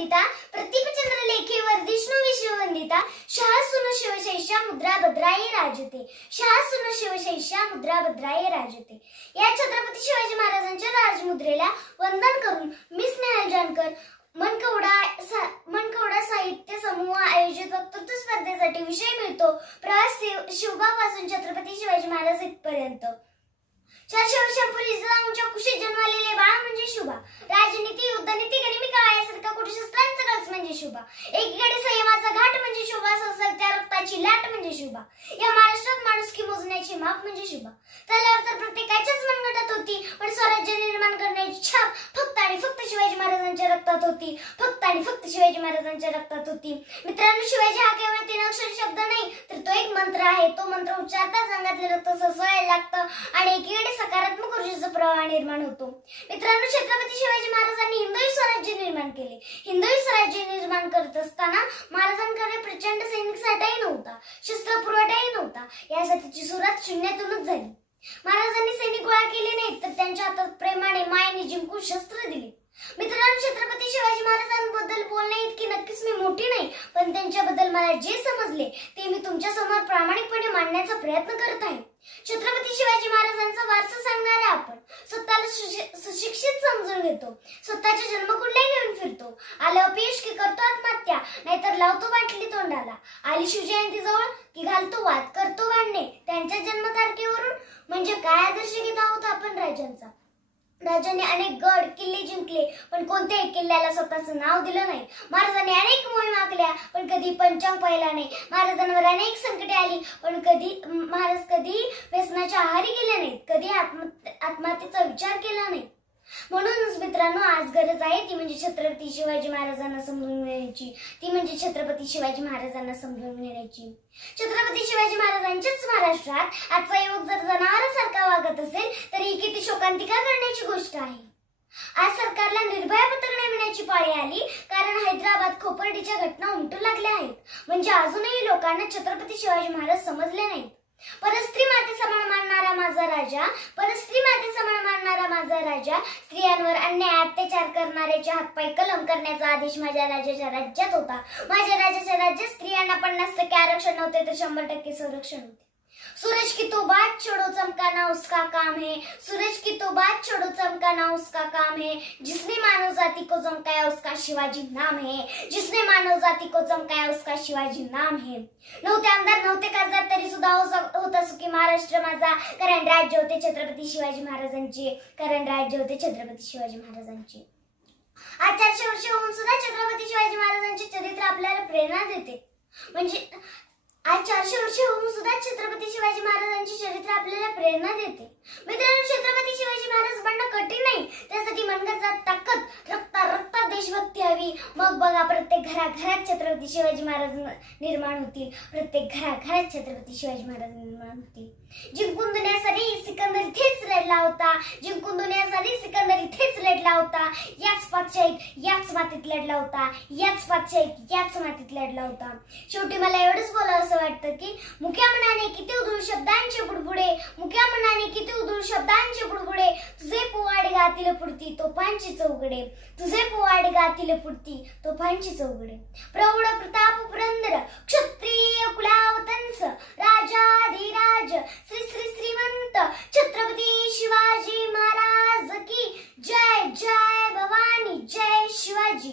वंदिता प्रतीपचंद्र लेखे वर्धिष्णु विश्ववंदिता शाहसुनो शिवशैषा मुद्रा भद्राये राजते शाहसुनो शिवशैषा मुद्रा भद्राये राजते। या छत्रपती शिवाजी महाराजांच्या राजमुद्रेला वंदन करून मी स्नेहल जानकर मनकवडा साहित्य समूह आयोजित वक्तृत्व स्पर्धेसाठी विषय मिळतो प्रवास शिवबापासून छत्रपती शिवाजी महाराज इथपर्यंत। 400 वर्षांपूर्वी जिजाऊंच्या कुशीत जन्मलेले बाळ म्हणजे शुभा। राजनीती युद्धनीती गनिमी काळ यासारखा कुठे शस्त्रांचा कळस म्हणजे शुभा। एकीकडे संयमाचा घाट म्हणजे शुभा, संसारच्या रक्ताची लाट म्हणजे शुभा। या महाराष्ट्रात माणुसकी मोजण्याची माप म्हणजे शुभा। त्याला तर प्रत्येकाच्याच मनगटात होती, पण स्वराज्य निर्माण करण्याची छाप फक्त आणि फक्त शिवाजी महाराजांच्या रक्तात होती, फक्त आणि फक्त शिवाजी महाराजांच्या रक्तात होती। मित्रांनो, शिवाजी हा केवळ 3 अक्षरी शब्द नाही, तर तो एक मंत्र आहे। तो मंत्र उच्चारताच अंगातले रक्त सळसळायला लागतं आणि एकीकडे सकारात्मक ऊर्जेचा प्रवाह निर्माण होतो। मित्रांनो, छत्रपती शिवाजी महाराजांनी हिंदवी स्वराज्य निर्माण केले। हिंदवी स्वराज्य निर्माण करत असताना महाराजांकडे प्रचंड सैनिक साठाही नव्हता, शस्त्र पुरवठाही नव्हता। यासाठीची सुरुवात शून्यातूनच झाली। महाराजांनी सैनिक गोळा केले नाहीत, तर त्यांच्या हातात प्रेमाने मायेने जिंकून शस्त्र दिली। मित्रांनो, छत्रपती शिवाजी महाराजांबद्दल बोलणे इतकी नक्कीच मी मोठी नाही, पण त्यांच्याबद्दल मला जे समजले ते मी तुमच्या समोर प्रामाणिकपणे मांडण्याचा प्रयत्न करत आहे। छत्रपती शिवाजी महाराजांचा वारसा सांगणारे आपण स्वतःला सुशिक्षित समजून घेतो, स्वतःच्या जन्मकुंडल्या घेऊन फिरतो। आलं अपयश की करतो आत्महत्या, नाहीतर लावतो बाटली तोंडाला। आली शिवजयंती जवळ की घालतो वाद, करतो भांडणे त्यांच्या जन्मतारखेवरून। म्हणजे काय आदर्श घेत आहोत आपण राजांचा? राजांनी अनेक गड किल्ले जिंकले, पण कोणत्याही किल्ल्याला स्वतःचं नाव दिलं नाही। महाराजांनी अनेक मोहीम आखल्या, पण कधी पंचांग पाहिला नाही। महाराजांवर अनेक संकटे आली, पण महाराज कधी व्यसनाच्या आहारी गेले नाहीत, कधी आत्महत्येचा विचार केला नाही। म्हणूनच मित्रांनो, आज गरज आहे ती म्हणजे छत्रपती शिवाजी महाराजांना समजून घेण्याची, ती म्हणजे छत्रपती शिवाजी महाराजांना समजून घेण्याची। छत्रपती शिवाजी महाराजांच्याच महाराष्ट्रात आजचा युवक जर जनावरांसारखा वागत असेल तर ही किती शोकांतिका करण्याची गोष्ट आहे। आज सरकारला निर्भया पत्रक नेमण्याची पाळी आली, कारण हैदराबाद खोपरडीच्या घटना उमटू लागल्या आहेत। म्हणजे अजूनही लोकांना छत्रपती शिवाजी महाराज समजले नाहीत। परस्त्री माते समान मानणारा माझा राजा, परस्त्री माते समान मानणारा माझा राजा, स्त्रियांवर अन्याय अत्याचार करणाऱ्याचे हातपाय कलम करण्याचा आदेश माझ्या राजाच्या राज्यात होता। माझ्या राजाच्या राज्यात स्त्रियांना 50% आरक्षण नव्हते, तर 100% संरक्षण होते। सूरज की तो बात छोड़ो चमकाना उसका काम है, सूरज की तो बात छोड़ो चमकाना उसका काम है, जिसने मानव जाति को चमकाया उसका शिवाजी नाम है, जिसने मानव जाति को चमकाया उसका शिवाजी नाम है। नव्हते आमदार नव्हते खासदार तरी सुद्धा होता सुखी महाराष्ट्र माझा, कारण राज्य होते छत्रपती शिवाजी महाराजांचे, कारण राज्य होते छत्रपती शिवाजी महाराजांचे। आज 400 वर्ष होऊन सुद्धा छत्रपती शिवाजी महाराजांचे चरित्र आपल्याला प्रेरणा देते। म्हणजे आज 400 वर्ष होऊन सुद्धा छत्रपती शिवाजी महाराजांची चरित्र आपल्याला प्रेरणा देते। मित्रांनो, छत्रपती शिवाजी महाराज बनणं कठीण नाही, त्यासाठी मनगटात ताकद, रक्तात देशभक्ती हवी। मग बघा, प्रत्येक घराघरात छत्रपती शिवाजी महाराज निर्माण होतील, प्रत्येक घराघरात छत्रपती शिवाजी महाराज निर्माण होतील। जिंकून दुनियासाठी सिकंदर इथेच लढला होता, जिंकून दुनियासाठी सिकंदर इथेच लढला होता। याच पातशाहीत याच मातीत लढला होता, याच पातशाहीत याच मातीत लढला होता। शेवटी मला एवढंच बोलावं असं वाटतं की मुक्या मनाने किती उधळ शब्दांचे बुडबुडे, मुक्या मनाने किती उधळ शब्दांचे बुडबुडे, तुझे पोवाडे गातील पुढती तोफांची चौघडे, तुझे पोवाडे गातील पुढती तोफांची चौघडे। प्रौढ प्रताप पुरंदर क्षत्रिय कुलावतंस राजाधिराज श्री श्री श्रीमंत छत्रपती शिवाजी महाराज की जय। जय भवानी, जय शिवाजी।